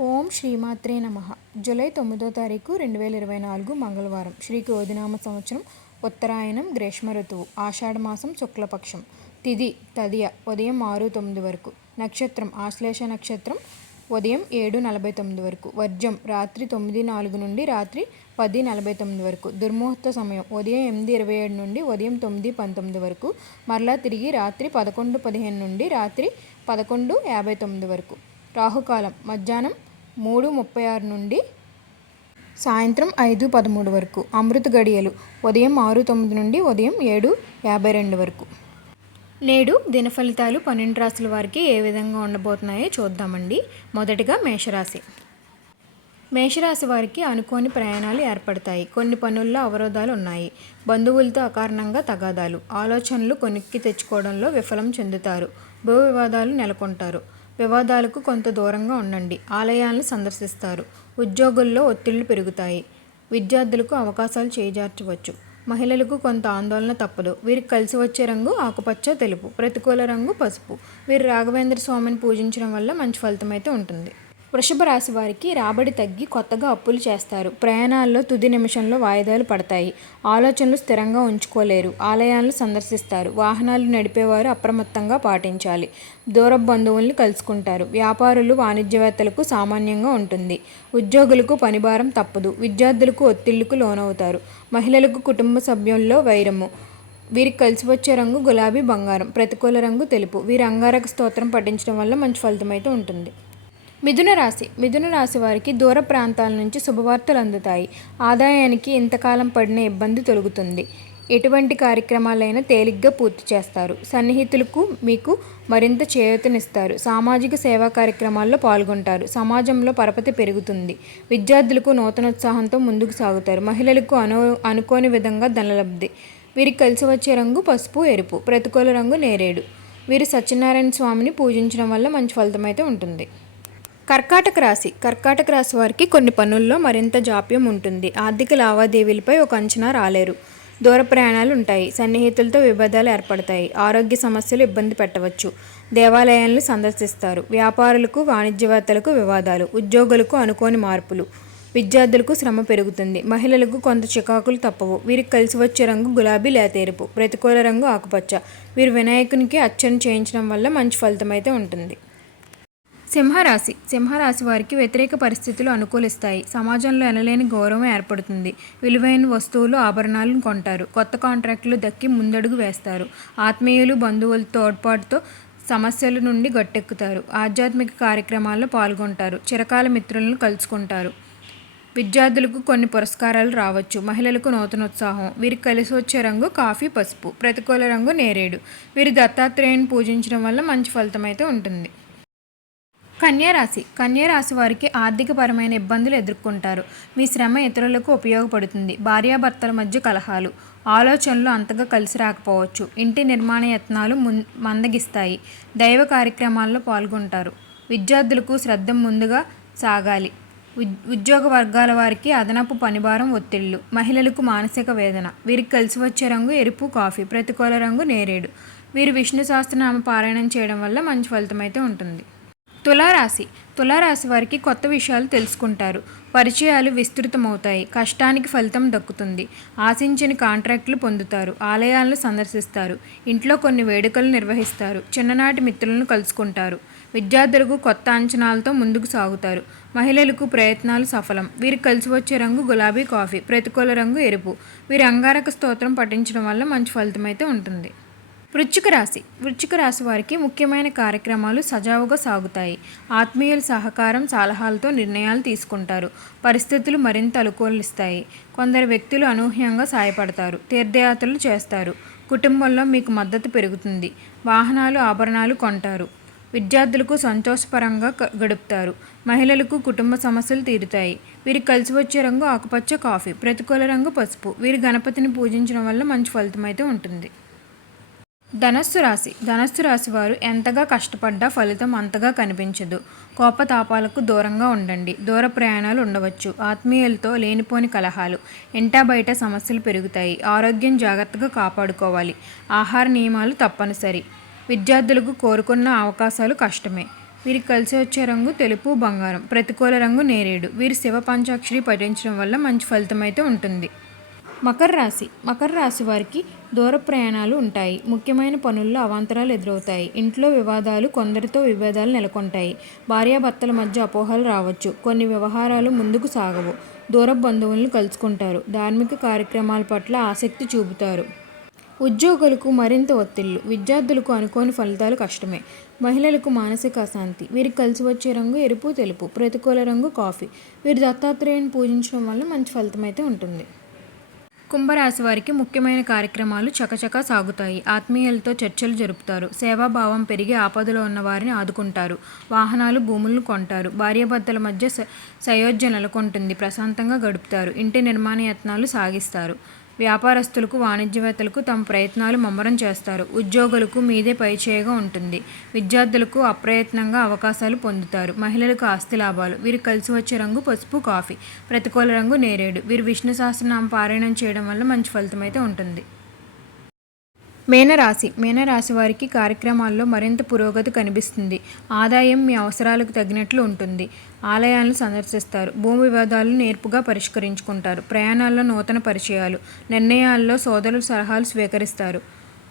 ఓం శ్రీమాత్రే నమ. జూలై తొమ్మిదో తారీఖు రెండు వేల ఇరవై నాలుగు మంగళవారం. శ్రీ కోదినామ సంవత్సరం ఉత్తరాయణం గ్రీష్మ ఋతువు ఆషాఢమాసం శుక్లపక్షం. తిది తదియ ఉదయం ఆరు తొమ్మిది వరకు. నక్షత్రం ఆశ్లేష నక్షత్రం ఉదయం ఏడు నలభై తొమ్మిది వరకు. వర్జం రాత్రి తొమ్మిది నాలుగు నుండి రాత్రి పది నలభై తొమ్మిది వరకు. దుర్ముహూర్త సమయం ఉదయం ఎనిమిది ఇరవై ఏడు నుండి ఉదయం తొమ్మిది పంతొమ్మిది వరకు. మరలా తిరిగి రాత్రి పదకొండు పదిహేను నుండి రాత్రి పదకొండు యాభై తొమ్మిది వరకు. రాహుకాలం మధ్యాహ్నం మూడు ముప్పై ఆరు నుండి సాయంత్రం ఐదు పదమూడు వరకు. అమృత గడియలు ఉదయం ఆరు తొమ్మిది నుండి ఉదయం ఏడు యాభై రెండు వరకు. నేడు దిన ఫలితాలు పన్నెండు రాసుల వారికి ఏ విధంగా ఉండబోతున్నాయో చూద్దామండి. మొదటిగా మేషరాశి. మేషరాశి వారికి అనుకోని ప్రయాణాలు ఏర్పడతాయి. కొన్ని పనుల్లో అవరోధాలు ఉన్నాయి. బంధువులతో అకారణంగా తగాదాలు. ఆలోచనలు కొనిక్కి తెచ్చుకోవడంలో విఫలం చెందుతారు. భూ వివాదాలు నెలకొంటారు. వివాదాలకు కొంత దూరంగా ఉండండి. ఆలయాలను సందర్శిస్తారు. ఉద్యోగుల్లో ఒత్తిళ్ళు పెరుగుతాయి. విద్యార్థులకు అవకాశాలు చేజార్చవచ్చు. మహిళలకు కొంత ఆందోళన తప్పదు. వీరికి కలిసి వచ్చే రంగు ఆకుపచ్చ తెలుపు. ప్రతికూల రంగు పసుపు. వీరు రాఘవేంద్ర స్వామిని పూజించడం వల్ల మంచి ఫలితం అయితే ఉంటుంది. వృషభ రాశి వారికి రాబడి తగ్గి కొత్తగా అప్పులు చేస్తారు. ప్రయాణాల్లో తుది నిమిషంలో వాయిదాలు పడతాయి. ఆలోచనలు స్థిరంగా ఉంచుకోలేరు. ఆలయాలను సందర్శిస్తారు. వాహనాలు నడిపేవారు అప్రమత్తంగా పాటించాలి. దూర బంధువుల్ని కలుసుకుంటారు. వ్యాపారులు వాణిజ్యవేత్తలకు సామాన్యంగా ఉంటుంది. ఉద్యోగులకు పనిభారం తప్పదు. విద్యార్థులకు ఒత్తిళ్ళకు లోనవుతారు. మహిళలకు కుటుంబ సభ్యుల్లో వైరము. వీరికి కలిసి వచ్చే రంగు గులాబీ బంగారం. ప్రతికూల రంగు తెలుపు. వీరి అంగారక స్తోత్రం పఠించడం వల్ల మంచి ఫలితం అయితే ఉంటుంది. మిథున రాశి. మిథున రాశి వారికి దూర ప్రాంతాల నుంచి శుభవార్తలు అందుతాయి. ఆదాయానికి ఇంతకాలం పడిన ఇబ్బంది తొలగుతుంది. ఎటువంటి కార్యక్రమాలైనా తేలిగ్గా పూర్తి చేస్తారు. సన్నిహితులకు మీకు మరింత చేయూతనిస్తారు. సామాజిక సేవా కార్యక్రమాల్లో పాల్గొంటారు. సమాజంలో పరపతి పెరుగుతుంది. విద్యార్థులకు నూతనోత్సాహంతో ముందుకు సాగుతారు. మహిళలకు అను అనుకోని విధంగా ధనలబ్ధి. వీరికి కలిసి వచ్చే రంగు పసుపు ఎరుపు ప్రతికూల రంగు నేరేడు. వీరు సత్యనారాయణ స్వామిని పూజించడం వల్ల మంచి ఫలితం అయితే ఉంటుంది. కర్కాటక రాశి. కర్కాటక రాశి వారికి కొన్ని పనుల్లో మరింత జాప్యం ఉంటుంది. ఆర్థిక లావాదేవీలపై ఒక అంచనా రాలేరు. దూర ప్రయాణాలు ఉంటాయి. సన్నిహితులతో విభేదాలు ఏర్పడతాయి. ఆరోగ్య సమస్యలు ఇబ్బంది పెట్టవచ్చు. దేవాలయాలను సందర్శిస్తారు. వ్యాపారులకు వాణిజ్యవేత్తలకు వివాదాలు ఉద్యోగులకు అనుకోని మార్పులు విద్యార్థులకు శ్రమ పెరుగుతుంది. మహిళలకు కొంత చికాకులు తప్పవు. వీరికి కలిసి వచ్చే రంగు గులాబీ లేతేరుపు ప్రతికూల రంగు ఆకుపచ్చ. వీరు వినాయకునికి అర్చన చేయించడం వల్ల మంచి ఫలితం అయితే ఉంటుంది. సింహరాశి. సింహరాశి వారికి వ్యతిరేక పరిస్థితులు అనుకూలిస్తాయి. సమాజంలో ఎనలేని గౌరవం ఏర్పడుతుంది. విలువైన వస్తువులు ఆభరణాలను కొంటారు. కొత్త కాంట్రాక్టులు దక్కి ముందడుగు వేస్తారు. ఆత్మీయులు బంధువుల తోడ్పాటుతో సమస్యల నుండి గట్టెక్కుతారు. ఆధ్యాత్మిక కార్యక్రమాల్లో పాల్గొంటారు. చిరకాల మిత్రులను కలుసుకుంటారు. విద్యార్థులకు కొన్ని పురస్కారాలు రావచ్చు. మహిళలకు నూతనోత్సాహం. వీరికి కలిసి వచ్చే రంగు కాఫీ పసుపు. ప్రతికూల రంగు నేరేడు. వీరి దత్తాత్రేయుని పూజించడం వల్ల మంచి ఫలితం అయితే ఉంటుంది. కన్యారాశి. కన్యారాశి వారికి ఆర్థికపరమైన ఇబ్బందులు ఎదుర్కొంటారు. మీ శ్రమ ఇతరులకు ఉపయోగపడుతుంది. భార్యాభర్తల మధ్య కలహాలు. ఆలోచనలు అంతగా కలిసి రాకపోవచ్చు. ఇంటి నిర్మాణ యత్నాలు మున్ మందగిస్తాయి. దైవ కార్యక్రమాల్లో పాల్గొంటారు. విద్యార్థులకు శ్రద్ధ ముందుగా సాగాలి. ఉద్యోగ వర్గాల వారికి అదనపు పనిభారం ఒత్తిళ్ళు. మహిళలకు మానసిక వేదన. వీరికి కలిసి వచ్చే రంగు ఎరుపు కాఫీ. ప్రతికూల రంగు నేరేడు. వీరు విష్ణు సహస్రనామ పారాయణం చేయడం వల్ల మంచి ఫలితం అయితే ఉంటుంది. తులారాశి. తులారాశి వారికి కొత్త విషయాలు తెలుసుకుంటారు. పరిచయాలు విస్తృతమవుతాయి. కష్టానికి ఫలితం దక్కుతుంది. ఆశించిన కాంట్రాక్టులు పొందుతారు. ఆలయాలను సందర్శిస్తారు. ఇంట్లో కొన్ని వేడుకలు నిర్వహిస్తారు. చిన్ననాటి మిత్రులను కలుసుకుంటారు. విద్యార్థులకు కొత్త అంచనాలతో ముందుకు సాగుతారు. మహిళలకు ప్రయత్నాలు సఫలం. వీరికి కలిసి వచ్చే రంగు గులాబీ కాఫీ ప్రతికూల రంగు ఎరుపు. వీరి అంగారక స్తోత్రం పఠించడం వల్ల మంచి ఫలితం అయితే ఉంటుంది. వృచ్చిక రాశి. వృచ్చిక రాశి వారికి ముఖ్యమైన కార్యక్రమాలు సజావుగా సాగుతాయి. ఆత్మీయుల సహకారం సలహాలతో నిర్ణయాలు తీసుకుంటారు. పరిస్థితులు మరింత అనుకూలిస్తాయి. కొందరు వ్యక్తులు అనూహ్యంగా సాయపడతారు. తీర్థయాత్రలు చేస్తారు. కుటుంబంలో మీకు మద్దతు పెరుగుతుంది. వాహనాలు ఆభరణాలు కొంటారు. విద్యార్థులకు సంతోషపరంగా గడుపుతారు. మహిళలకు కుటుంబ సమస్యలు తీరుతాయి. వీరికి కలిసి వచ్చే రంగు ఆకుపచ్చ కాఫీ ప్రతికూల రంగు పసుపు. వీరి గణపతిని పూజించడం వల్ల మంచి ఫలితం అయితే ఉంటుంది. ధనస్సు రాశి. ధనస్సు రాశి వారు ఎంతగా కష్టపడ్డా ఫలితం అంతగా కనిపించదు. కోపతాపాలకు దూరంగా ఉండండి. దూర ప్రయాణాలు ఉండవచ్చు. ఆత్మీయులతో లేనిపోని కలహాలు. ఇంటా బయట సమస్యలు పెరుగుతాయి. ఆరోగ్యం జాగ్రత్తగా కాపాడుకోవాలి. ఆహార నియమాలు తప్పనిసరి. విద్యార్థులకు కోరుకున్న అవకాశాలు కష్టమే. వీరికి కలిసి వచ్చే రంగు తెలుపు బంగారం. ప్రతికూల రంగు నేరేడు. వీరు శివ పంచాక్షరి పఠించడం వల్ల మంచి ఫలితం అయితే ఉంటుంది. మకర రాశి. మకర రాశి వారికి దూర ప్రయాణాలు ఉంటాయి. ముఖ్యమైన పనుల్లో అవాంతరాలు ఎదురవుతాయి. ఇంట్లో వివాదాలు కొందరితో విభేదాలు నెలకొంటాయి. భార్యాభర్తల మధ్య అపోహలు రావచ్చు. కొన్ని వ్యవహారాలు ముందుకు సాగవు. దూర బంధువులను కలుసుకుంటారు. ధార్మిక కార్యక్రమాల పట్ల ఆసక్తి చూపుతారు. ఉద్యోగులకు మరింత ఒత్తిళ్ళు. విద్యార్థులకు అనుకోని ఫలితాలు కష్టమే. మహిళలకు మానసిక అశాంతి. వీరికి కలిసి వచ్చే రంగు ఎరుపు తెలుపు. ప్రతికూల రంగు కాఫీ. వీరు దత్తాత్రేయుని పూజించడం వల్ల మంచి ఫలితం అయితే ఉంటుంది. కుంభరాశి వారికి ముఖ్యమైన కార్యక్రమాలు చకచకా సాగుతాయి. ఆత్మీయులతో చర్చలు జరుపుతారు. సేవాభావం పెరిగి ఆపదలో ఉన్న వారిని ఆదుకుంటారు. వాహనాలు భూములను కొంటారు. భార్యాభర్తల మధ్య స సయోధ్య నెలకొంటుంది ప్రశాంతంగా గడుపుతారు. ఇంటి నిర్మాణ యత్నాలు సాగిస్తారు. వ్యాపారస్తులకు వాణిజ్యవేత్తలకు తమ ప్రయత్నాలు ముమ్మరం చేస్తారు. ఉద్యోగులకు మీదే పైచేయగా ఉంటుంది. విద్యార్థులకు అప్రయత్నంగా అవకాశాలు పొందుతారు. మహిళలకు ఆస్తి లాభాలు. వీరు కలిసి వచ్చే రంగు పసుపు కాఫీ. ప్రతికూల రంగు నేరేడు. వీరు విష్ణు సహస్రనామ పారాయణం చేయడం వల్ల మంచి ఫలితం అయితే ఉంటుంది. మేనరాశి. మేనరాశి వారికి కార్యక్రమాల్లో మరింత పురోగతి కనిపిస్తుంది. ఆదాయం మీ అవసరాలకు తగినట్లు ఉంటుంది. ఆలయాలను సందర్శిస్తారు. భూమి వివాదాలు నేర్పుగా పరిష్కరించుకుంటారు. ప్రయాణాల్లో నూతన పరిచయాలు నిర్ణయాల్లో సోదరుల సలహాలు స్వీకరిస్తారు.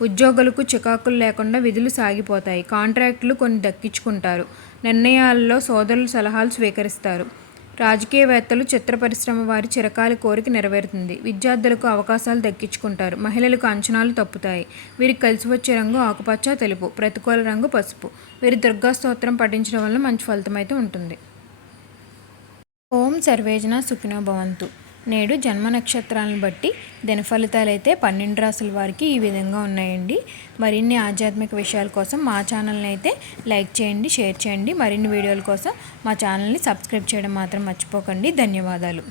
ఉద్యోగులకు చికాకులు లేకుండా విధులు సాగిపోతాయి. కాంట్రాక్టులు కొన్ని దక్కించుకుంటారు. నిర్ణయాల్లో సోదరుల సలహాలు స్వీకరిస్తారు. రాజకీయవేత్తలు చిత్ర పరిశ్రమ వారి చిరకాల కోరిక నెరవేరుతుంది. విద్యార్థులకు అవకాశాలు దక్కించుకుంటారు. మహిళలకు అంచనాలు తప్పుతాయి. వీరికి కలిసి వచ్చే రంగు ఆకుపచ్చ తెలుపు ప్రతికూల రంగు పసుపు. వీరి దుర్గా స్తోత్రం పఠించడం వల్ల మంచి ఫలితం అయితే ఉంటుంది. ఓం సర్వేజన సుఖినో భవంతు. నేడు జన్మ నక్షత్రాలను బట్టి దినఫలితాలు అయితే పన్నెండు రాసుల వారికి ఈ విధంగా ఉన్నాయండి. మరిన్ని ఆధ్యాత్మిక విషయాల కోసం మా ఛానల్ని అయితే లైక్ చేయండి షేర్ చేయండి. మరిన్ని వీడియోల కోసం మా ఛానల్ని సబ్స్క్రైబ్ చేయడం మాత్రం మర్చిపోకండి. ధన్యవాదాలు.